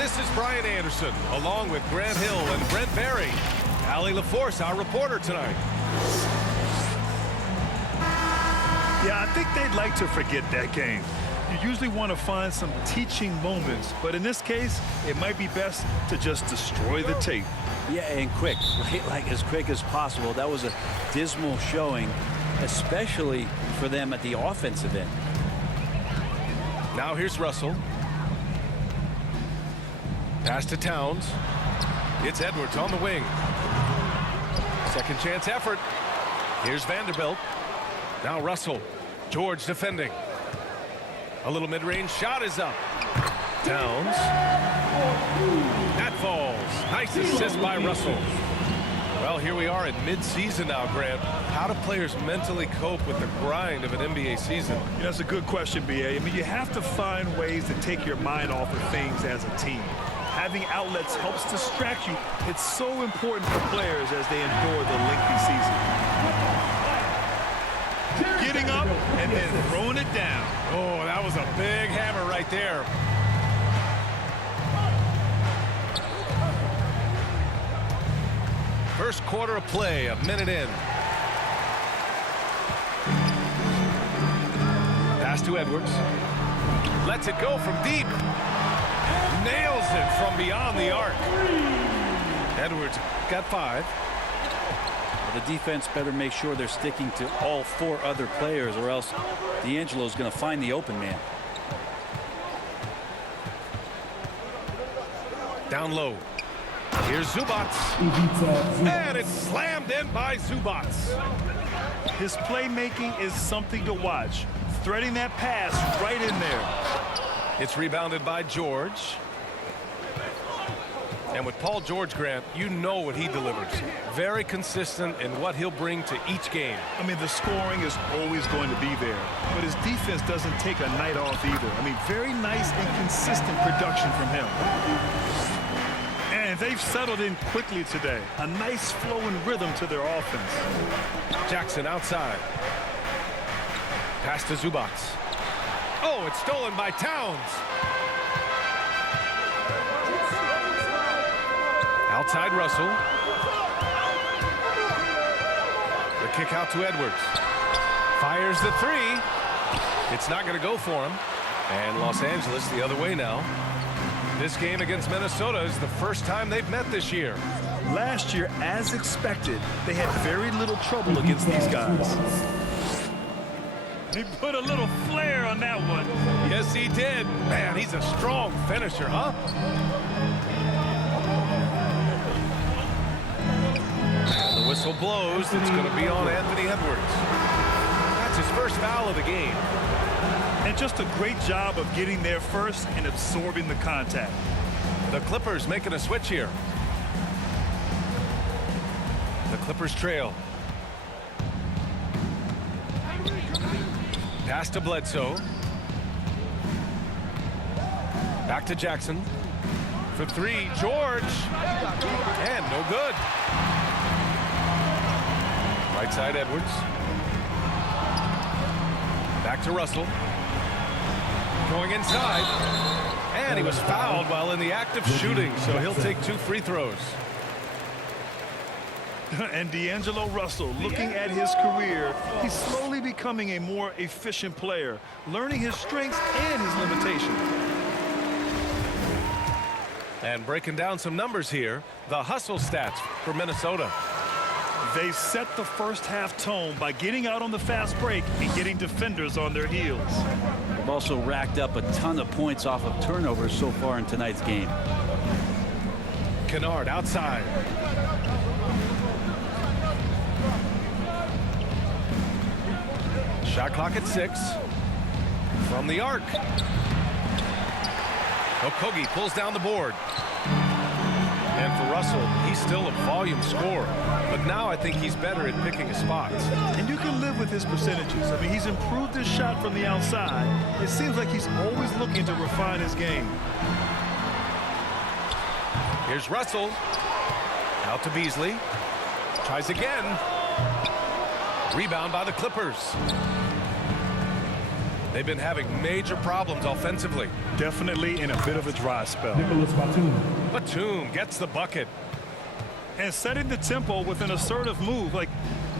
this is Brian Anderson, along with Grant Hill and Brent Berry. Allie LaForce, our reporter tonight. Yeah, I think they'd like to forget that game. You usually want to find some teaching moments, but in this case, it might be best to just destroy the tape. Yeah, and quick, like as quick as possible. That was a dismal showing, especially for them at the offensive end. Now here's Russell. Pass to Towns. It's Edwards on the wing. Second chance effort. Here's Vanderbilt. Now Russell. George defending. A little mid-range shot is up. Towns. That falls. Nice assist by Russell. Well, here we are in mid-season now, Grant. How do players mentally cope with the grind of an NBA season? You know, that's a good question, B.A. I mean, you have to find ways to take your mind off of things as a team. Having outlets helps distract you. It's so important for players as they endure the lengthy season. Getting up and then throwing it down. Oh, that was a big hammer right there. First quarter of play, a minute in. Pass to Edwards. Lets it go from deep. Nails it from beyond the arc. Edwards got 5. The defense better make sure they're sticking to all 4 other players, or else D'Angelo's going to find the open man. Down low. Here's Zubats. And it's slammed in by Zubats. His playmaking is something to watch. Threading that pass right in there. It's rebounded by George. And with Paul George, Grant, you know what he delivers. Very consistent in what he'll bring to each game. I mean, the scoring is always going to be there, but his defense doesn't take a night off either. I mean, very nice and consistent production from him. And they've settled in quickly today. A nice flow and rhythm to their offense. Jackson outside. Pass to Zubats. Oh, it's stolen by Towns. Outside Russell. The kick out to Edwards. Fires the 3. It's not going to go for him. And Los Angeles the other way now. This game against Minnesota is the first time they've met this year. Last year, as expected, they had very little trouble against these guys. He put a little flair on that one. Yes, he did. Man, he's a strong finisher, huh? The whistle blows. It's going to be on Anthony Edwards. That's his first foul of the game. And just a great job of getting there first and absorbing the contact. The Clippers making a switch here. The Clippers trail. Pass to Bledsoe. Back to Jackson. For 3, George. And no good. Right side, Edwards. Back to Russell. Going inside. And he was fouled while in the act of shooting, so he'll take 2 free throws. And D'Angelo Russell, looking at his career, he's slowly becoming a more efficient player, learning his strengths and his limitations. And breaking down some numbers here, the hustle stats for Minnesota. They set the first half tone by getting out on the fast break and getting defenders on their heels. They've also racked up a ton of points off of turnovers so far in tonight's game. Kennard outside. Shot clock at 6. From the arc. Okogie pulls down the board. And for Russell, he's still a volume scorer. But now I think he's better at picking his spots. And you can live with his percentages. I mean, he's improved his shot from the outside. It seems like he's always looking to refine his game. Here's Russell. Out to Beasley. Tries again. Rebound by the Clippers. They've been having major problems offensively. Definitely in a bit of a dry spell. Batum gets the bucket. And setting the tempo with an assertive move. Like,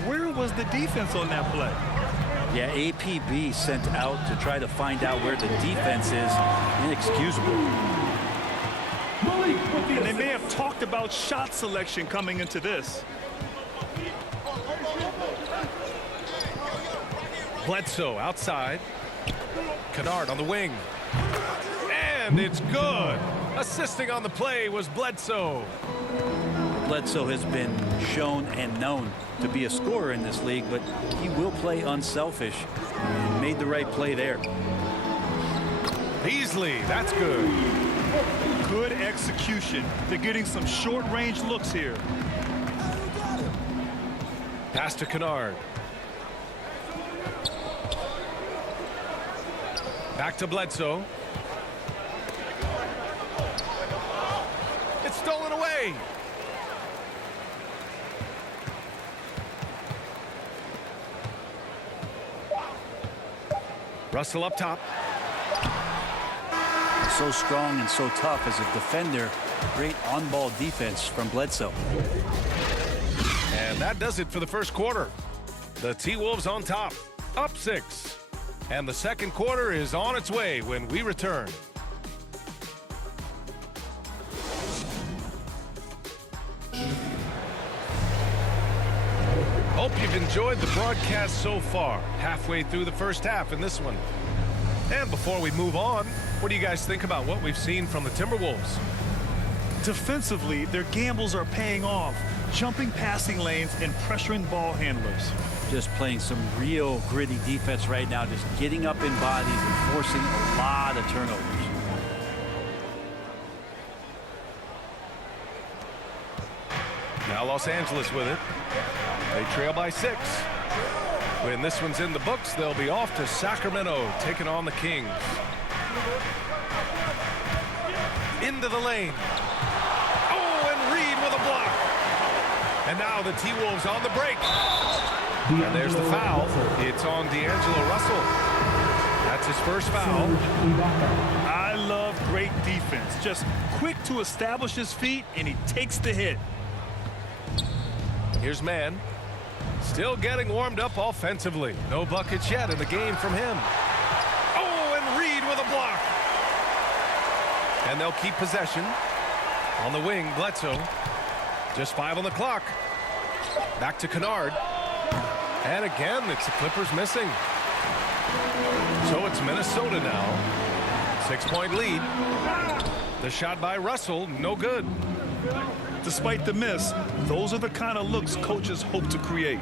where was the defense on that play? Yeah, APB sent out to try to find out where the defense is. Inexcusable. And they may have talked about shot selection coming into this. Bledsoe outside. Kennard on the wing. And it's good. Assisting on the play was Bledsoe. Bledsoe has been shown and known to be a scorer in this league, but he will play unselfish. And made the right play there. Beasley, that's good. Good execution. They're getting some short-range looks here. Pass to Kennard. Back to Bledsoe. It's stolen away. Russell up top. So strong and so tough as a defender. Great on-ball defense from Bledsoe. And that does it for the first quarter. The T-Wolves on top, up 6. And the second quarter is on its way when we return. Hope you've enjoyed the broadcast so far. Halfway through the first half in this one. And before we move on, what do you guys think about what we've seen from the Timberwolves? Defensively, their gambles are paying off. Jumping passing lanes and pressuring ball handlers. Just playing some real gritty defense right now. Just getting up in bodies and forcing a lot of turnovers. Now Los Angeles with it. They trail by 6. When this one's in the books, they'll be off to Sacramento, taking on the Kings. Into the lane. Oh, and Reed with a block. And now the T-Wolves on the break. And there's the foul. It's on D'Angelo Russell. That's his first foul. I love great defense. Just quick to establish his feet, and he takes the hit. Here's Mann. Still getting warmed up offensively. No buckets yet in the game from him. Oh, and Reed with a block. And they'll keep possession. On the wing, Bledsoe. Just 5 on the clock. Back to Kennard. And again, it's the Clippers missing. So it's Minnesota now. 6-point lead. The shot by Russell, no good. Despite the miss, those are the kind of looks coaches hope to create.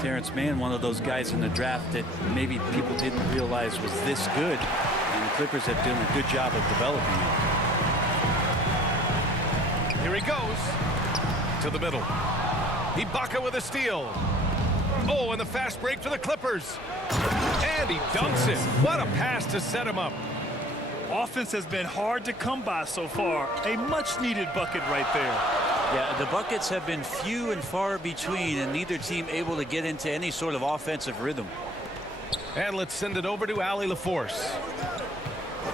Terrence Mann, one of those guys in the draft that maybe people didn't realize was this good. And the Clippers have done a good job of developing him. Here he goes. To the middle. Ibaka with a steal. Oh, and the fast break for the Clippers. And he dunks it. What a pass to set him up. Offense has been hard to come by so far. A much-needed bucket right there. Yeah, the buckets have been few and far between, and neither team able to get into any sort of offensive rhythm. And let's send it over to Allie LaForce.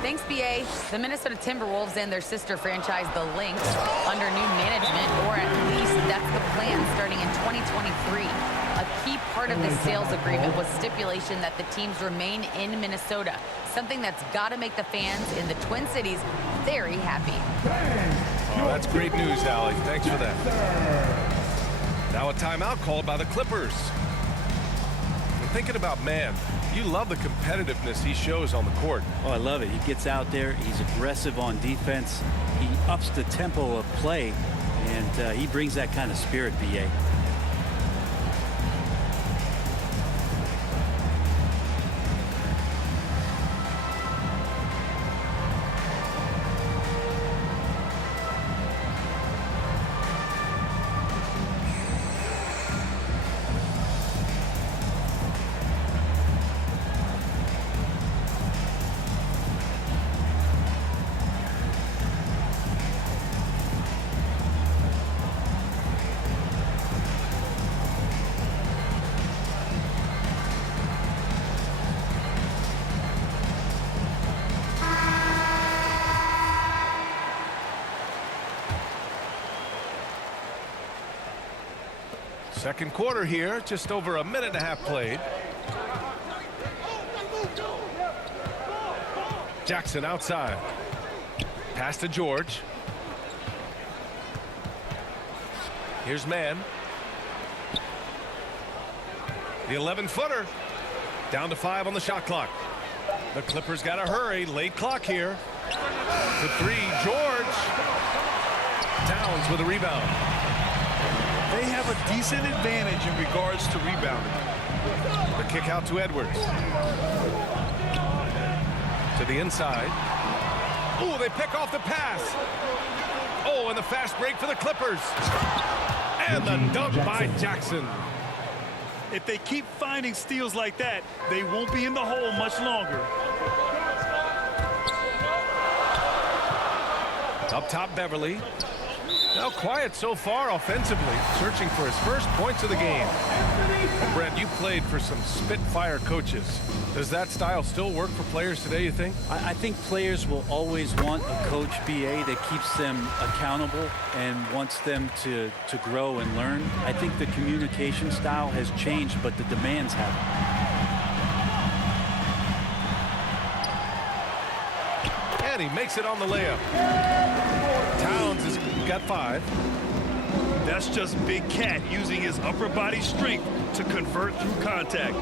Thanks, BA. The Minnesota Timberwolves and their sister franchise, the Lynx, under new management, or at least that's the plan starting in 2023. A key part of this sales agreement was stipulation that the teams remain in Minnesota, something that's got to make the fans in the Twin Cities very happy. Oh, that's great news, Allie. Thanks for that. Now a timeout called by the Clippers. And thinking about Mann, you love the competitiveness he shows on the court. Oh, I love it. He gets out there. He's aggressive on defense. He ups the tempo of play, and he brings that kind of spirit, BA. Second quarter here, just over a minute and a half played. Jackson outside. Pass to George. Here's Mann. The 11-footer. Down to 5 on the shot clock. The Clippers got to hurry. Late clock here. The 3, George. Towns with a rebound. They have a decent advantage in regards to rebounding. The kick out to Edwards. To the inside. Oh, they pick off the pass. Oh, and the fast break for the Clippers. And the dunk by Jackson. If they keep finding steals like that, they won't be in the hole much longer. Up top, Beverly. Now quiet so far offensively, searching for his first points of the game. Brent, you played for some Spitfire coaches. Does that style still work for players today, you think? I think players will always want a coach, BA, that keeps them accountable and wants them to grow and learn. I think the communication style has changed, but the demands haven't. And he makes it on the layup. Towns has got 5. That's just Big Cat using his upper body strength to convert through contact.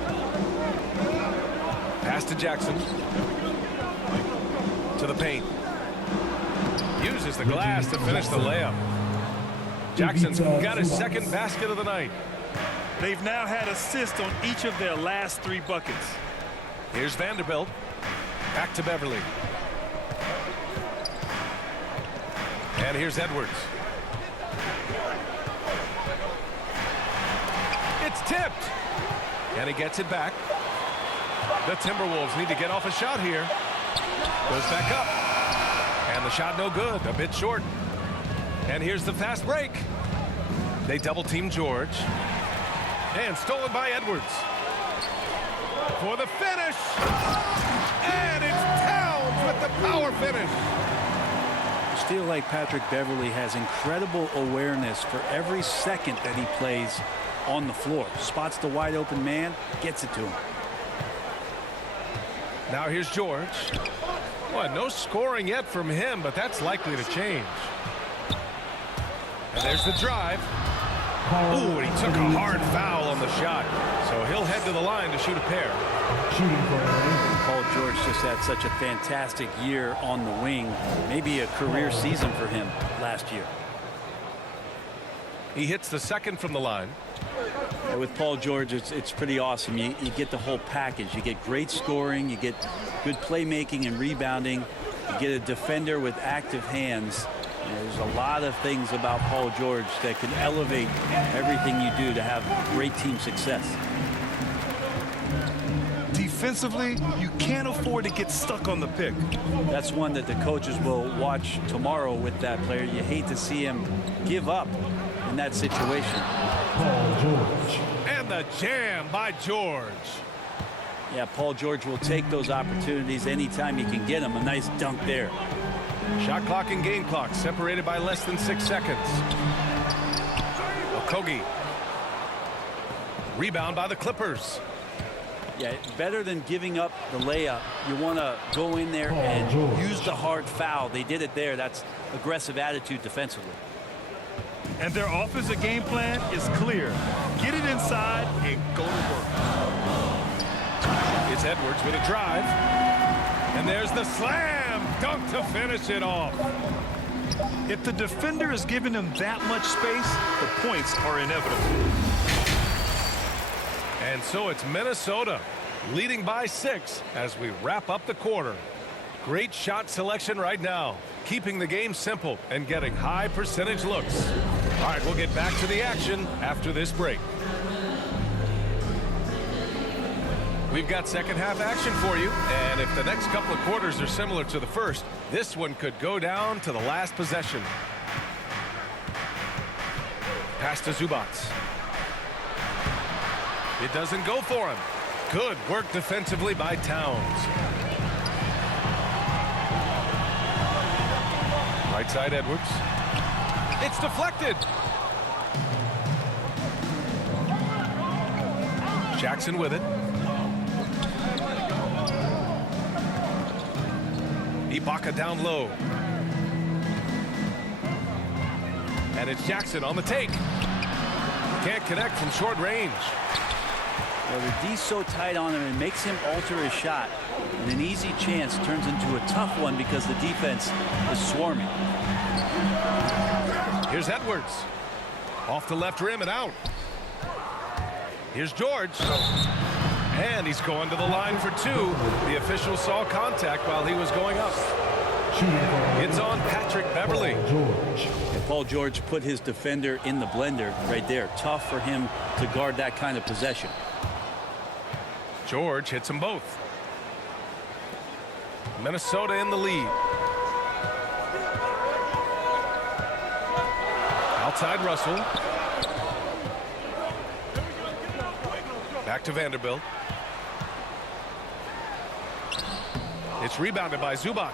Pass to Jackson. To the paint. Uses the glass to finish the layup. Jackson's got his second basket of the night. They've now had assists on each of their last 3 buckets. Here's Vanderbilt. Back to Beverly. And here's Edwards. It's tipped. And he gets it back. The Timberwolves need to get off a shot here. Goes back up. And the shot no good. A bit short. And here's the fast break. They double team George. And stolen by Edwards. For the finish. And it's Towns with the power finish. I feel like Patrick Beverly has incredible awareness for every second that he plays on the floor. Spots the wide open man, gets it to him. Now here's George. Well, no scoring yet from him, but that's likely to change. And there's the drive. Ooh, and he took a hard foul on the shot. So he'll head to the line to shoot a pair. Paul George just had such a fantastic year on the wing. Maybe a career season for him last year. He hits the second from the line. With Paul George, it's pretty awesome. You get the whole package. You get great scoring, you get good playmaking and rebounding, you get a defender with active hands. There's a lot of things about Paul George that can elevate everything you do to have great team success. Defensively, you can't afford to get stuck on the pick. That's one that the coaches will watch tomorrow with that player. You hate to see him give up in that situation. Paul George. And the jam by George. Yeah, Paul George will take those opportunities anytime he can get them. A nice dunk there. Shot clock and game clock separated by less than 6 seconds. Okogie. Rebound by the Clippers. Yeah, better than giving up the layup. You want to go in there and use the hard foul. They did it there. That's aggressive attitude defensively. And their offensive game plan is clear. Get it inside and go to work. It's Edwards with a drive. And there's the slam dunk to finish it off. If the defender is giving him that much space, the points are inevitable. And so it's Minnesota leading by 6 as we wrap up the quarter. Great shot selection right now, keeping the game simple and getting high percentage looks. All right, we'll get back to the action after this break. We've got second half action for you, and if the next couple of quarters are similar to the first, this one could go down to the last possession. Pass to Zubac. It doesn't go for him. Good work defensively by Towns. Right side Edwards. It's deflected. Jackson with it. Ibaka down low. And it's Jackson on the take. Can't connect from short range. Well, the D's so tight on him, it makes him alter his shot. And an easy chance turns into a tough one because the defense is swarming. Here's Edwards. Off the left rim and out. Here's George. And he's going to the line for two. The official saw contact while he was going up. It's on Patrick Beverly. And Paul George put his defender in the blender right there. Tough for him to guard that kind of possession. George hits them both. Minnesota in the lead. Outside Russell. Back to Vanderbilt. It's rebounded by Zubac.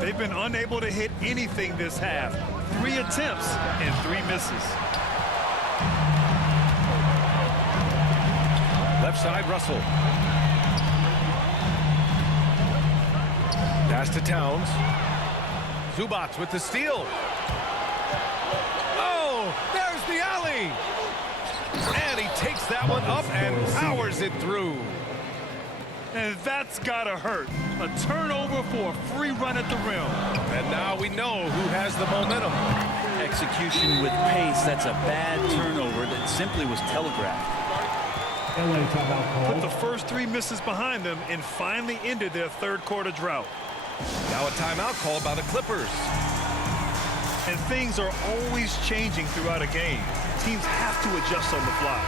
They've been unable to hit anything this half. 3 attempts and 3 misses. Left side, Russell. Pass to Towns. Zubac with the steal. Oh, there's the alley. And he takes that one up and powers it through. And that's gotta hurt. A turnover for a free run at the rim. And now we know who has the momentum. Execution with pace. That's a bad turnover that simply was telegraphed. Put the first 3 misses behind them and finally ended their third quarter drought. Now a timeout called by the Clippers. And things are always changing throughout a game. Teams have to adjust on the fly.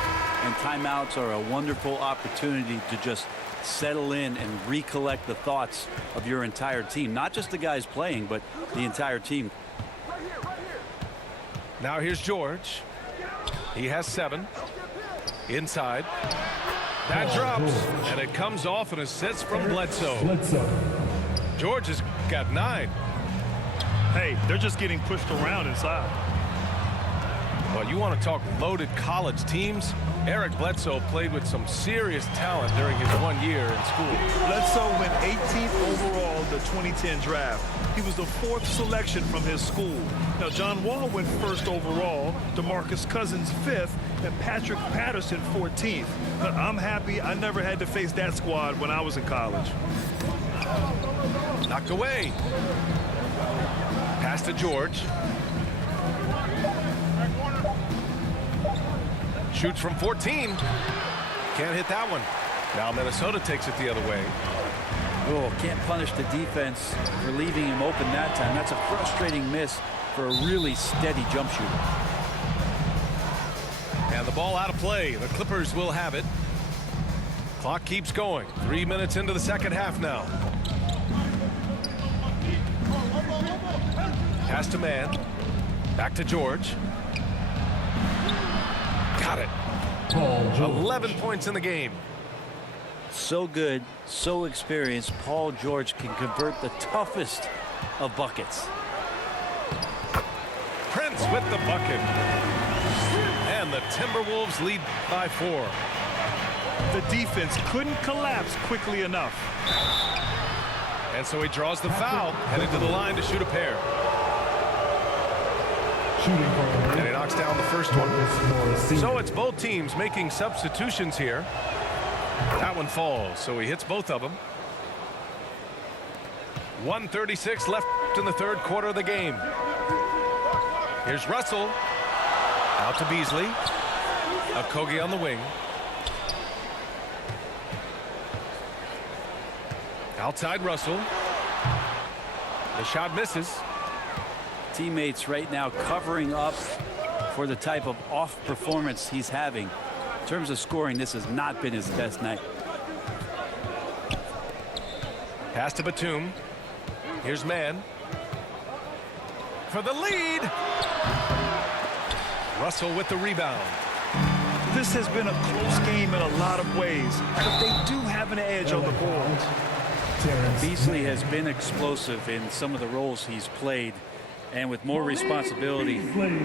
And timeouts are a wonderful opportunity to just settle in and recollect the thoughts of your entire team. Not just the guys playing, but the entire team. Now here's George. He has 7. Inside. That drops. And it comes off an assist from Bledsoe. George has got 9. Hey, they're just getting pushed around inside. Well, you want to talk loaded college teams? Eric Bledsoe played with some serious talent during his 1 year in school. Bledsoe went 18th overall in the 2010 draft. He was the 4th selection from his school. Now, John Wall went 1st overall, DeMarcus Cousins 5th, and Patrick Patterson 14th. But I'm happy I never had to face that squad when I was in college. Knocked away. Pass to George. Shoots from 14. Can't hit that one. Now Minnesota takes it the other way. Oh, can't punish the defense for leaving him open that time. That's a frustrating miss for a really steady jump shooter. And the ball out of play. The Clippers will have it. Clock keeps going. 3 minutes into the second half now. Pass to man. Back to George. Got it. 11 points in the game. So good, so experienced. Paul George can convert the toughest of buckets. Prince with the bucket. And the Timberwolves lead by 4. The defense couldn't collapse quickly enough. And so he draws the foul, headed to the line to shoot a pair. And he knocks down the first one. So it's both teams making substitutions here. That one falls, so he hits both of them. 1:36 left in the third quarter of the game. Here's Russell. Out to Beasley. Okogie on the wing. Outside Russell. The shot misses. Teammates right now covering up for the type of off performance he's having. In terms of scoring, this has not been his best night. Pass to Batum. Here's man. For the lead. Russell with the rebound. This has been a close game in a lot of ways, but they do have an edge on the boards. Beasley has been explosive in some of the roles he's played, and with more responsibility,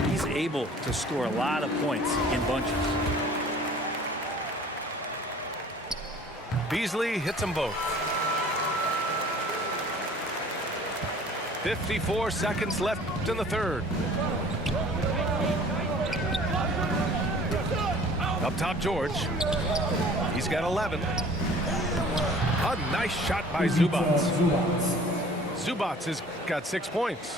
he's able to score a lot of points in bunches. Beasley hits them both. 54 seconds left in the third. Up top, George. He's got 11. A nice shot by Zubats. Zubats has got 6 points.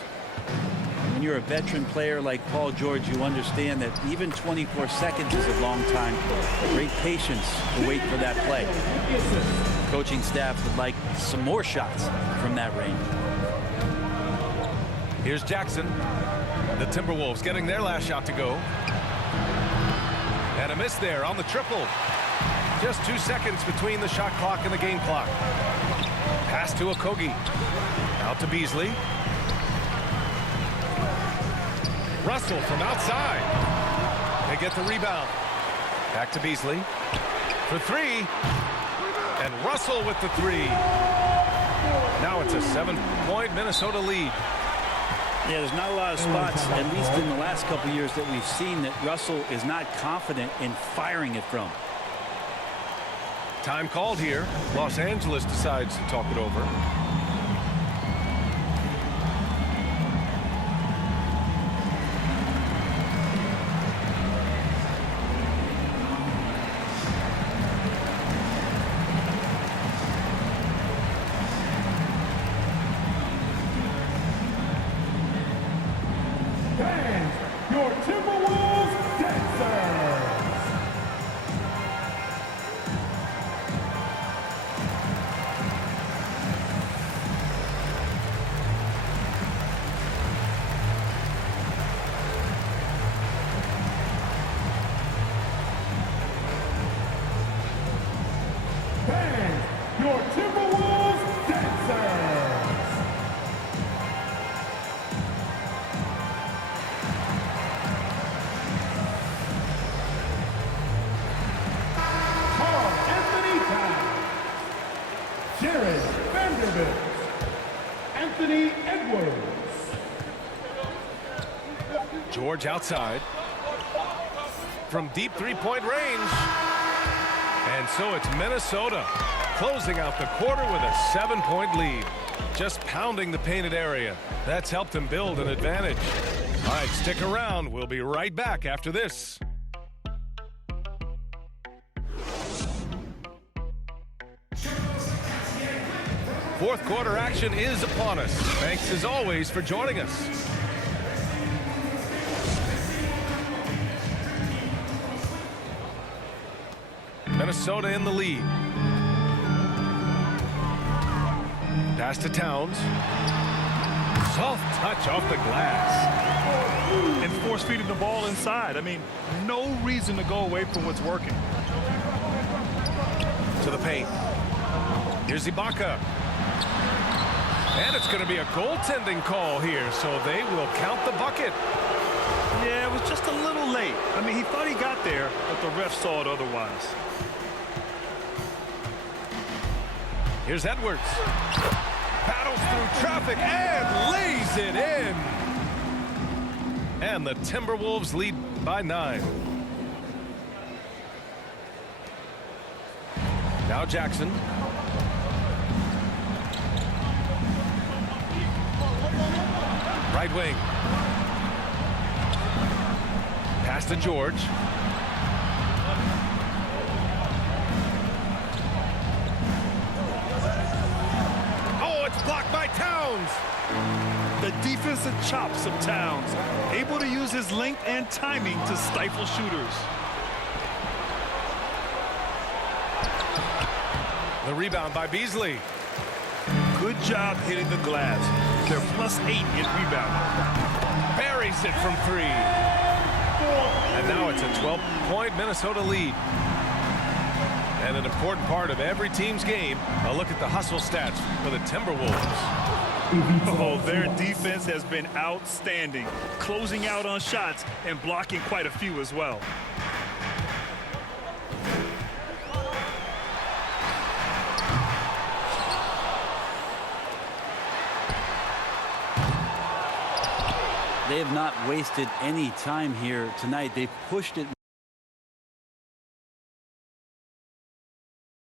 When you're a veteran player like Paul George, you understand that even 24 seconds is a long time. Great patience to wait for that play. Coaching staff would like some more shots from that range. Here's Jackson. The Timberwolves getting their last shot to go. And a miss there on the triple. Just 2 seconds between the shot clock and the game clock. Pass to Okogie. Out to Beasley. Russell from outside. They get the rebound. Back to Beasley. For three. And Russell with the three. Now it's a 7-point Minnesota lead. Yeah, there's not a lot of spots, at least in the last couple years, that we've seen that Russell is not confident in firing it from. Time called here. Los Angeles decides to talk it over. Your Timberwolves dancers. Band, your Timberwolves dancers. Jared Vanderbilt, Anthony Edwards. George outside. From deep three-point range. And so it's Minnesota closing out the quarter with a 7-point lead. Just pounding the painted area. That's helped them build an advantage. All right, stick around. We'll be right back after this. Fourth quarter action is upon us. Thanks as always for joining us. Minnesota in the lead. Pass to Towns. Soft touch off the glass. And force feeding the ball inside. I mean, no reason to go away from what's working. To the paint. Here's Ibaka. And it's going to be a goaltending call here, so they will count the bucket. Yeah, it was just a little late. I mean, he thought he got there, but the ref saw it otherwise. Here's Edwards. Paddles through traffic and lays it in. And the Timberwolves lead by 9. Now Jackson. Right wing. Pass to George. Oh, it's blocked by Towns. The defensive chops of Towns, able to use his length and timing to stifle shooters. The rebound by Beasley. Good job hitting the glass. They're +8 in rebounding. Buries it from 3. And now it's a 12-point Minnesota lead. And an important part of every team's game, a look at the hustle stats for the Timberwolves. Oh, their defense has been outstanding, closing out on shots and blocking quite a few as well. They have not wasted any time here tonight. They've pushed it